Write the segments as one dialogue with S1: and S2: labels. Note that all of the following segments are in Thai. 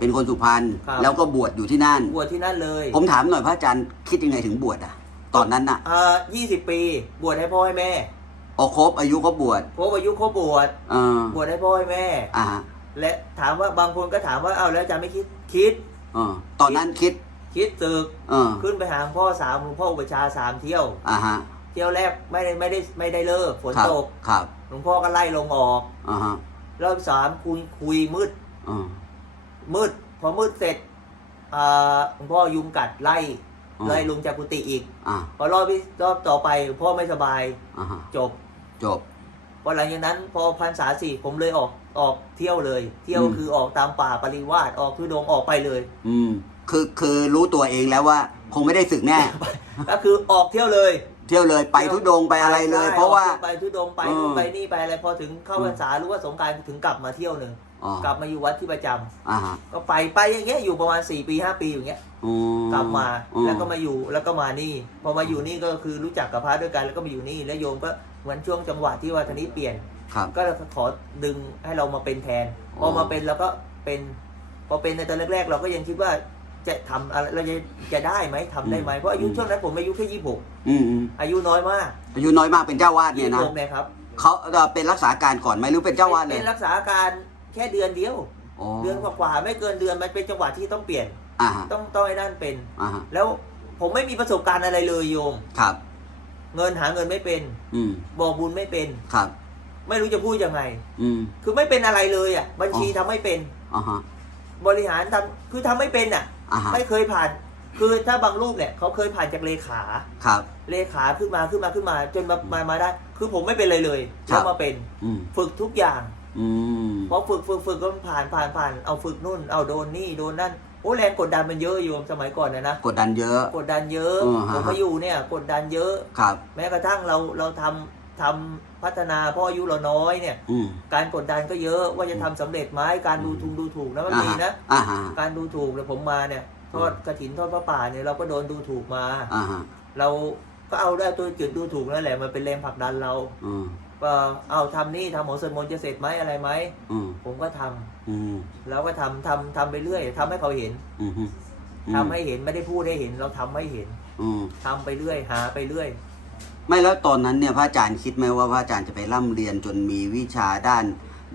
S1: เป็นคนสุพรรณ
S2: ครับ
S1: แล้วก็บวชอยู่ที่นั่น
S2: บวชที่นั่นเลย
S1: ผมถามหน่อยพระอาจารย์คิดยังไงถึงบวชอะ ตอนนั้นน่ะ
S2: อ่ายี่สิบปี บวชให้พ่อให้แม่
S1: อครบอายุก็บวช
S2: ครบอายุครบบวช
S1: เออบ
S2: วชให้พ่อให้แม่
S1: อ่าฮะ
S2: และถามว่าบางคนก็ถามว่า เอ้าแล้วอาจารย์ไม่คิด คิด
S1: เออตอนนั้นคิด
S2: คิดตึก
S1: เออ
S2: ขึ้นไปหาหลวงพ่อสามหลวงพ่ออุปชฌาย์สามเที่ยว
S1: อ่าฮะ
S2: เที่ยวแรกไม่ได้ไม่ได้ไม่ได้เลิกฝน
S1: ครับ
S2: ตก
S1: ครับ
S2: หลวงพ่อก็ไล่ลงออก
S1: อ่าฮะ
S2: รอบสามคุยคุยมืด
S1: เออ
S2: มืด พอมืดเสร็จอ่าหลวงพ่อยุงกัดไล่
S1: อ๋อ
S2: ไล่ลงจากกุฏิอีก
S1: อ่า
S2: พอรอบที่รอบต่อไปหลวงพ่อไม่สบาย
S1: อ่าฮะ
S2: จบ
S1: จบ
S2: พอหลังจากนั้นพอพรรษาสี่ผมเลยออกออกเที่ยวเลย เที่ยว
S1: อืม
S2: คือออกตามป่าปริวาสออกทุดงค์ออกไปเลย
S1: อืม คือคือรู้ตัวเองแล้วว่า คงไม่ได้ศึกแน่
S2: ก็คือออกเที่ยวเลย
S1: เที่ยวเลยไปทุดงค์ไปอะไรเลย
S2: ใช่
S1: เพราะว่า
S2: ออกไปทุดงค์ไป
S1: เออ
S2: นู่นไปนี่ไปอะไรพอถึงเข้า
S1: อืม
S2: พรรษารู้ว่าสงกรารถึงกลับมาเที่ยวหนึ่ง
S1: อ๋อก
S2: ลับมาอยู่วัดที่ประจำ
S1: อ่าฮะ
S2: ก็ไปไปอย่างเงี้ยอยู่ประมาณ4ปี5ปีอย่างเงี้ย
S1: อืม
S2: กลับมา
S1: อืม
S2: แล้วก็มาอยู่แล้วก็มานี่พอมาอยู่นี่ก็คือรู้จักกับพระด้วยกันแล้วก็มาอยู่นี่แล้วโยมก็เหมือนช่วงจังหวะที่ว่าทีนี้เปลี่ยน
S1: ครับ
S2: ก็ขอดึงให้เรามาเป็นแทนพ
S1: อ๋
S2: อ
S1: อ
S2: มาเป็นแล้วก็เป็นพอเป็นในตอนแรกๆ เราก็ยังคิดว่าจะทำอะไรเราจะจะได้ไหมทำได้ไหมเพราะอายุช่วงนั้นผมอายุแค่ยี่หก
S1: อืมอืม
S2: อายุน้อยมาก
S1: อายุน้อยมากเป็นเจ้าวาดเนี่
S2: ยี่
S1: ยนะ
S2: หกเนี่ยครับ
S1: เขาเอ่อเป็นรักษาการก่อนไหมหรือเป็นเจ้าวาดเลย
S2: เป็นรักษาการ แค่เดือนเดียว
S1: อ๋อ
S2: เดือนกว่าๆไม่เกินเดือนมันเป็นจังหวะที่ต้องเปลี่ยน
S1: อ่าฮะ
S2: ต้องต้องให้ด้านเป็น
S1: อ่าฮะ
S2: แล้วผมไม่มีประสบการณ์อะไรเลยโยม
S1: ครับ
S2: เงินหาเงินไม่เป็น
S1: อืม
S2: บอกบุญไม่เป็น
S1: ครับ
S2: ไม่รู้จะพูดยังไง
S1: อืม
S2: คือไม่เป็นอะไรเลยอะ บัญชี
S1: อ๋อ
S2: ทำไม่เป็น
S1: อ่าฮะ
S2: บริหารทำคือทำไม่เป็นอะ
S1: อ่าฮะ
S2: ไม่เคยผ่าน คือถ้าบางรูปเนี่ยเขาเคยผ่านจากเลขา
S1: ครับ
S2: เลขาขึ้นมาขึ้นมาขึ้นมาจนมามามาได้ คือผมไม่เป็นเลยเลย
S1: ครับ
S2: แล้วมาเป็น
S1: อืม
S2: ฝึกทุกอย่าง
S1: อืม
S2: พอฝึกฝึกฝึกก็ผ่านผ่านผ่านเอาฝึกนู่นเอาโดนนี่โดนนั่นโอ้แรงกดดันมันเยอะอยู่สมัยก่อนนะนะ
S1: กดดันเยอะ
S2: กดดันเยอะ
S1: อ่าฮะ
S2: ผมมาอยู่เนี่ย กดดันเยอะ
S1: ครับ
S2: แม้กระทั่งเราเราทำทำพัฒนาเพราะอายุเราน้อยเนี่ย
S1: อืม
S2: การกดดันก็เยอะว่าจะทำสำเร็จไหมการดูถูกดูถูกนะมัน
S1: อ่า
S2: มี
S1: ฮะ
S2: นะ
S1: อ่าฮะ
S2: การดูถูกเนี่ยผมมาเนี่ยทอดกระถินทอดพระป่าเนี่ยเราก็โดนดูถูกมา
S1: อ่าฮะ
S2: เราก็เอาได้ตัวจุดดูถูกนั่นแหละมันเป็นแรงผลักดันเรา
S1: อืม
S2: ว่าเอาทำนี่ทำหมอสวดมนต์จะเสร็จไหมอะไรไหม
S1: อืม
S2: ผมก็ทำ
S1: อืม
S2: เราก็ทำทำทำไปเรื่อยทำให้เขาเห็น
S1: อืมอืม
S2: ทำให้เห็นไม่ได้พูดให้เห็น เราทำให้เห็น
S1: อืม
S2: ทำไปเรื่อย หาไปเรื่อย
S1: ไม่แล้วตอนนั้นเนี่ยพระอาจารย์คิดไหมว่าพระอาจารย์จะไปร่ำเรียนจนมีวิชาด้าน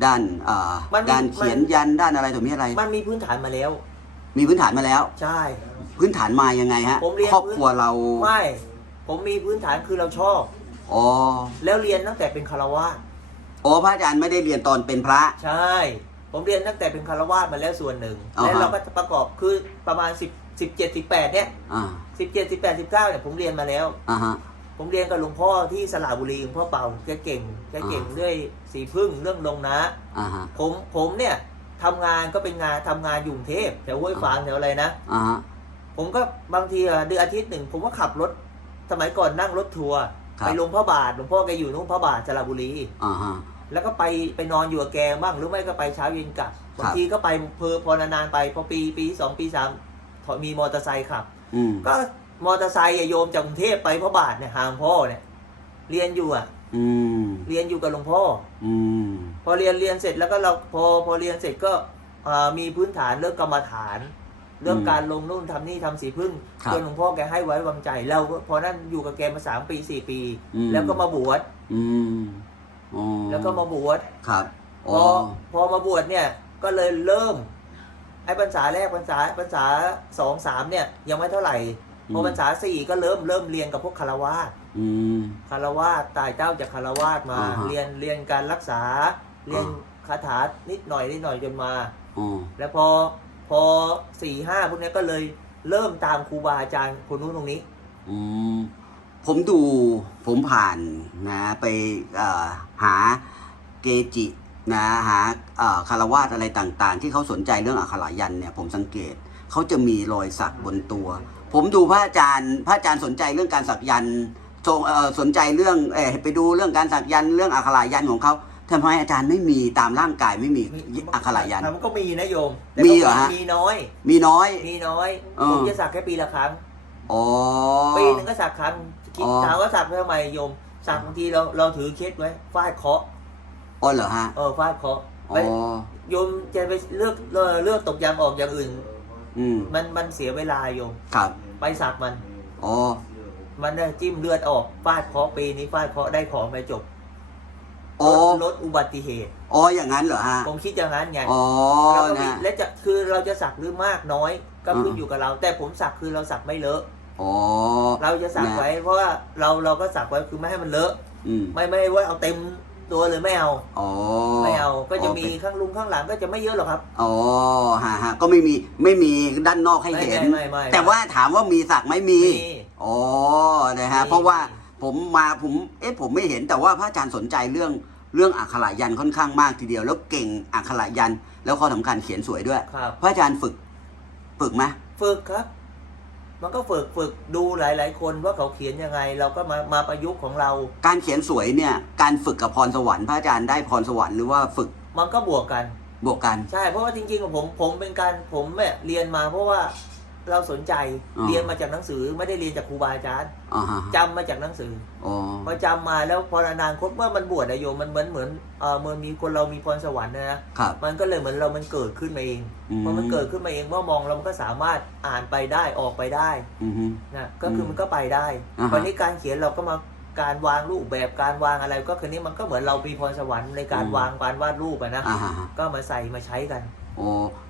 S1: ด้านเอ่อ
S2: มันมี
S1: ด้านเขียน
S2: มัน
S1: ยันด้านอะไรตัวนี้อะไร
S2: มันมีพื้นฐานมาแล้ว
S1: มีพื้นฐานมาแล้ว
S2: ใช่
S1: พื้นฐานมายังไงฮะ
S2: ผมเรียน
S1: ครอบครัวเรา
S2: ไม่ผมมีพื้นฐานคือเราชอบ
S1: อ๋อ
S2: แล้วเรียนตั้งแต่เป็นคารวาส
S1: อ๋อพระอาจารย์ไม่ได้เรียนตอนเป็นพระ
S2: ใช่ ผมเรียนตั้งแต่เป็นคารวาสมาแล้วส่วนหนึ่ง
S1: อ่าฮะ
S2: แล้วเราก็ประกอบคือประมาณ10 17 18เนี่ย
S1: อ่า
S2: 17 18 19เนี่ยผมเรียนมาแล้ว
S1: อ่าฮะ
S2: ผมเรียนกับหลวงพ่อที่สระบุรีหลวงพ่อเป่าแกเก่งแกเก่ง
S1: อ่า
S2: เรื่องสีพึ่งเรื่องลงนะ
S1: อ่าฮะ
S2: ผมผมเนี่ยทำงานก็เป็นงานทำงานอยู่กรุงเทพแถวห้วยฟางแถวอะไรนะ
S1: อ่าฮะ
S2: ผมก็บางทีอะเดือนอาทิตย์หนึ่ง ผมก็ขับรถ สมัยก่อนนั่งรถทัวร์
S1: ครับ
S2: ไปลงพระบาทหลวงพ่อแกอยู่นุ่งพระบาทสระบุรี
S1: อ่าฮะ
S2: แล้วก็ไปไปนอนอยู่กับแกบ้างหรือไม่ก็ไปเช้าเย็นกลับบางทีก็ไปเพอพอนานๆไปพอปีปีที่สองปีสามพอมีมอเตอร์ไซค์ขับ
S1: อืม
S2: ก็มอเตอร์ไซค์อะโยมจากกรุงเทพไปพระบาทเนี่ยห่างพ่อเนี่ยเรียนอยู่อะ
S1: อืม
S2: เรียนอยู่กับหลวงพ่อ
S1: อืม
S2: พอเรียนเรียนเสร็จแล้วก็เราพอพอเรียนเสร็จก็อ่ามีพื้นฐานเรื่องกรรมฐาน เรื่องการลงนู่นทำนี่ทำสีพึ่ง
S1: ครับ
S2: จนหลวงพ่อแกให้ไว้วางใจ เราก็พอนั่นอยู่กับแกมาสามปีสี่ปี
S1: อืม
S2: แล้วก็มาบวช
S1: อืมอ๋อ
S2: แล้วก็มาบวช
S1: ครับ
S2: พ
S1: อ๋อ
S2: อพอมาบวชเนี่ยก็เลยเริ่ม ไอ้พรรษาแรกพรรษาพรรษาสองสามเนี่ย ยังไม่เท่าไหร่พอพรรษาสี่ก็เริ่มเริ่มเรียนกับพวกคารวาส
S1: อืม
S2: คารวาสตายเจ้าจากคารวาสมา
S1: อ่าฮะ
S2: เรียนเรียนการรักษา เรียน
S1: อ่
S2: คาถานิดหน่อยนิดหน่อยจนมา
S1: อ๋อ
S2: แล้วพอ พอสี่ห้าพวกนี้ก็เลยเริ่มตามครูบาอาจารย์คนนู้นตรงนี้
S1: อืมผมดูผมผ่านนะไปหาเกจินะหาคารวาสอะไรต่างๆ ที่เขาสนใจเรื่องอักขระยันเนี่ยผมสังเกตเขาจะมีรอยสักบนตัว ผมดูพระอาจารย์พระอาจารย์สนใจเรื่องการสักยันสนใจเรื่องเออไปดูเรื่องการสักยันเรื่องอักขระยันของเขา ทำไมอาจารย์ไม่มีตามร่างกายไม่มีอักขระยันต์
S2: มันก็มีนะโยมแต่
S1: มี
S2: ก็
S1: เหรอฮะ
S2: มีน้อย
S1: มีน้อย
S2: มีน้อย
S1: เออ
S2: ผมจะสักแค่ปีละครั้ง
S1: อ๋อ
S2: ปีหนึ่งก็สักครั้งคิด
S1: อ๋อ
S2: ถามว่าสักทำไมโยม สักบางทีเราเราถือเคล็ดไว้ฟาดเคราะห์
S1: อ๋อเหรอฮะ
S2: เออฟาดเคราะห์
S1: อ๋
S2: ไป
S1: อ
S2: โยมจะไปเลือกเอ่อเลือกตกยางออกอย่างอื่น
S1: อืม
S2: มันมันเสียเวลาโยม
S1: ครับ
S2: ไปสักมัน
S1: อ๋อ
S2: มันได้จิ้มเลือดออกฟาดเคราะห์ปีนี้ฟาดเคราะห์ได้ของไปจบ
S1: อ๋อ
S2: ลดอุบัติเหตุ
S1: อ๋ออย่างนั้นเหรอฮะ
S2: ผมคิดอย่างนั้นไง
S1: อ๋อ
S2: แล้วก็มี
S1: นะ
S2: และจะคือเราจะสักหรือมากน้อยก็ขึ้น
S1: อ่า
S2: อยู่กับเรา แต่ผมสักคือเราสักไม่เลอะ
S1: อ๋อ
S2: เราจะสัก
S1: นะ
S2: ไว้ เพราะว่าเราเราก็สักไว้คือไม่ให้มันเลอะ
S1: อืม
S2: ไม่ไม่ว่าเอาเต็มตัวเลยไม่เอา
S1: อ๋อ
S2: ไม่เอาก็จะ
S1: อ๋อ
S2: มี
S1: เป็น
S2: ข้างลุงข้างหลังก็จะไม่เยอะหรอกครับ
S1: อ๋อฮะฮะก็ไม่มีไม่มีด้านนอกให้เห็น
S2: ไม่ไม่ไม่
S1: แต่ว่าถามว่ามีสักไหมมี
S2: มี
S1: อ๋อนะฮะ
S2: มี
S1: เพราะว่า ผมมาผมเอ๊ะผมไม่เห็นแต่ว่าพระอาจารย์สนใจเรื่องเรื่องอักขระยันต์ค่อนข้างมากทีเดียว แล้วเก่งอักขระยันต์แล้วข้อสำคัญเขียนสวยด้วย
S2: ครับ
S1: พระอาจารย์ฝึกฝึกไหม
S2: ฝึกครับ มันก็ฝึกฝึกดูหลาย ๆ คนว่าเขาเขียนยังไง เราก็มามาประยุกต์ของเรา
S1: การเขียนสวยเนี่ยการฝึกกับพรสวรรค์พระอาจารย์ได้พรสวรรค์หรือว่าฝึก
S2: มันก็บวกกัน
S1: บวกกัน
S2: ใช่เพราะว่าจริงๆของผมผมเป็นการผมเนี่ยเรียนมาเพราะว่า เราสนใจ
S1: อ๋อ
S2: เรียนมาจากหนังสือไม่ได้เรียนจากครูบาอาจารย์
S1: อ่าฮะ
S2: จำมาจากหนังสือ
S1: อ๋อ
S2: พอจำมาแล้วพอนานๆคตเมื่อมันบวชอะโยมมันเหมือนเหมือนเออเมื่อมีคนเรามีพรสวรรค์นะนะครับ มันก็เลยเหมือนเรามันเกิดขึ้นมาเอง
S1: อืม
S2: พอมันเกิดขึ้นมาเองเมื่อมองเรามันก็สามารถอ่านไปได้ออกไปได้
S1: อือฮึ
S2: นะก็คือมันก็ไปได้
S1: อ่าฮะ
S2: วันนี้การเขียนเราก็มาการวางรูปแบบการวางอะไร ก็คือนี้มันก็เหมือนเรามีพรสวรรค์ในการวางการวาดรูปอะนะ
S1: อ่าฮะ
S2: ก็มาใส่มาใช้กัน
S1: โอ้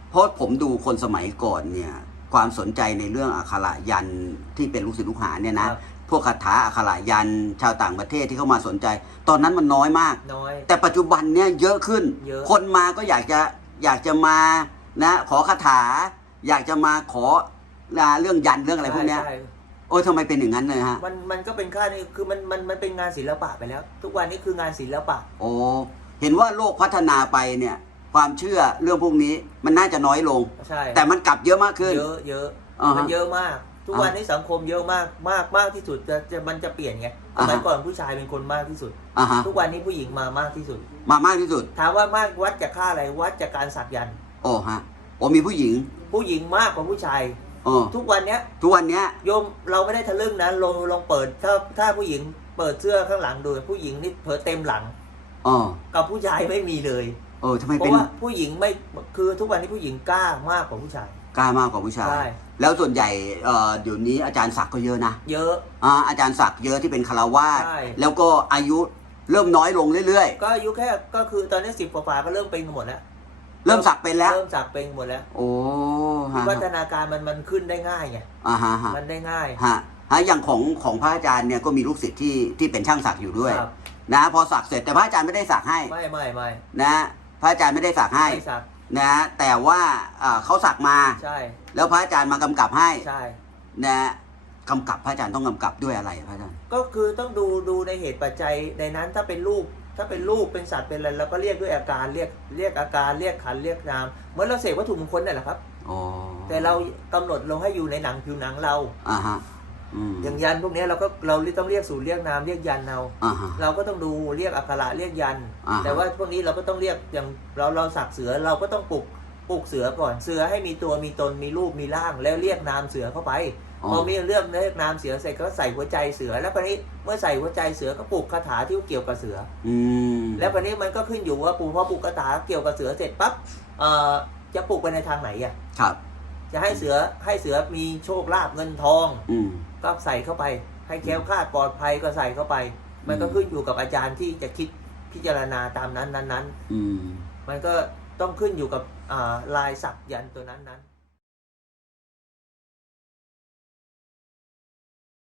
S1: เพราะผมดูคนสมัยก่อนเนี่ย ความสนใจในเรื่องอักขระยันต์ที่เป็นลูกศิษย์ลูกหาเนี่ยนะ
S2: ครับ
S1: พวกคาถาอักขระยันต์ชาวต่างประเทศที่เข้ามาสนใจ ตอนนั้นมันน้อยมาก
S2: น้อย
S1: แต่ปัจจุบันเนี่ยเยอะขึ้น
S2: เยอะ
S1: คนมาก็อยากจะอยากจะมานะ ขอคาถา อยากจะมาขอนะเรื่องยันต์เรื่องอะไรพวกเนี้ย
S2: ใช่
S1: โอ้ยทำไมเป็นอย่างนั้นเลยฮะ
S2: มันมันก็เป็นค่านี่คือมันมันมันเป็นงานศิลปะไปแล้ว ทุกวันนี้คืองานศิลปะ
S1: โอ้เห็นว่าโลกพัฒนาไปเนี่ย ความเชื่อเรื่องพวกนี้มันน่าจะน้อยลง
S2: ใช่
S1: แต่มันกลับเยอะมากขึ้น
S2: เยอะเยอะ
S1: อ่าฮะ
S2: มันเยอะมาก ทุก
S1: อ่า
S2: วันนี้สังคมเยอะมากมากมากที่สุดจะจะมันจะเปลี่ยนไงส
S1: อ่าฮะ
S2: มัยก่อนผู้ชายเป็นคนมากที่สุด
S1: อ่าฮะ
S2: ทุกวันนี้ผู้หญิงมามากที่สุด
S1: มามากที่สุด
S2: ถามว่ามากวัดจากค่าอะไรวัดจากการสักยันต์
S1: โอ้ฮะโอ้มีผู้หญิง
S2: ผู้หญิงมากกว่าผู้ชาย
S1: โอ้
S2: ทุกวันเนี้ย
S1: ทุกวันเนี้ย
S2: โยมเราไม่ได้ทะลึ่งนะลองลองเปิดถ้าถ้าผู้หญิงเปิดเสื้อข้างหลังดูผู้หญิงนี่เผลอเต็มหลัง
S1: อ๋อ
S2: กับผู้ชายไม่มีเลย
S1: เออทำไม
S2: เพ
S1: เป็น
S2: ราะว่าผู้หญิงไม่คือทุกวันนี้ผู้หญิงกล้ามากกว่าผู้ชาย
S1: กล้ามากกว่าผู้ชาย
S2: ใช่
S1: แล้วส่วนใหญ่เอ่อเดี๋ยวนี้อาจารย์ศักดิ์ก็เยอะนะ
S2: เยอะ
S1: อ่าอาจารย์ศักดิ์เยอะที่เป็นคารวาส
S2: ใช่
S1: แล้วก็อายุเริ่มน้อยลงเรื่อย
S2: ก็อายุแค่ก็คือตอนนี้สิบกว่าๆก็เริ่มเป็นกันหมดแล้ว
S1: ๆ เริ่มศักดิ์เป็นแล้ว
S2: เริ่มสักเป็นหมดแล้ว
S1: โอ้ฮะ
S2: วิวัฒนาการมันมันขึ้นได้ง่ายไง
S1: อ่าฮะฮะ
S2: มันได้ง่าย
S1: ฮะฮะอย่างของของพระอาจารย์เนี่ยก็มีลูกศิษย์ที่ที่เป็นช่างศักดิ์อยู่ด้วย
S2: ครับ
S1: นะพอศักดิ์เสร็จแต่พระอาจารย์ไม่ได้ศักดิ์ให้
S2: ไม่ไม่ไม่
S1: นะ พระอาจารย์ไม่ได้ศักดิ์ให้
S2: ไม่สัก
S1: นะแต่ว่าเอ่อเขาศักดิ์มา
S2: ใช่
S1: แล้วพระอาจารย์มากำกับให้
S2: ใช่
S1: นะกำกับพระอาจารย์ต้องกำกับด้วยอะไรอะพระอาจารย์
S2: ก็คือต้องดูดูในเหตุปัจจัยในนั้นถ้าเป็นรูปถ้าเป็นรูปเป็นสัตว์เป็นอะไรเราก็เรียกด้วยอาการเรียกเรียกอาการเรียกขันเรียกนามเหมือนเราเสกวัตถุมงคลนั่นแหละครับ
S1: อ๋อ
S2: แต่เรากำหนดลงให้อยู่ในหนังผิวหนังเรา
S1: อ่าฮะ อืม
S2: อย่างยันพวกเนี้ยเราก็เราต้องเรียกสูตรเรียกนามเรียกยันเอา
S1: อ่าฮะ
S2: เราก็ต้องดูเรียกอักขระเรียกยัน
S1: อ่าฮะ
S2: แต่ว่าพวกนี้เราก็ต้องเรียกอย่างเราเราสักเสือเราก็ต้องปลุกปลุกเสือก่อนเสือให้มีตัวมีตนมีรูปมีร่าง แล้วเรียกนามเสือเข้าไป
S1: อ๋อ
S2: พอมีเรื่องเรียกนามเสือเสร็จก็ใส่หัวใจเสือ แล้วพอนี้เมื่อใส่หัวใจเสือก็ปลุกคาถาที่เกี่ยวกับเสือ
S1: อืม
S2: แล้วพอนี้มันก็ขึ้นอยู่ว่าปู่พอปลุกคาถาเกี่ยวกับเสือเสร็จปั๊บเอ่อจะปลุกไปในทางไหนอะ
S1: ครับ
S2: จะให้เสือให้เสือมีโชคลาภเงินทอง
S1: อืม
S2: ก็ใส่เข้าไป ให้แคล้วคลาดปลอดภัยก็ใส่เข้าไป มันก็
S1: อืม
S2: ขึ้นอยู่กับอาจารย์ที่จะคิดพิจารณาตามนั้นนั้นนั้น
S1: อืม
S2: มันก็ต้องขึ้นอยู่กับอ่าลายสักยันต์ตัวนั้นนั้น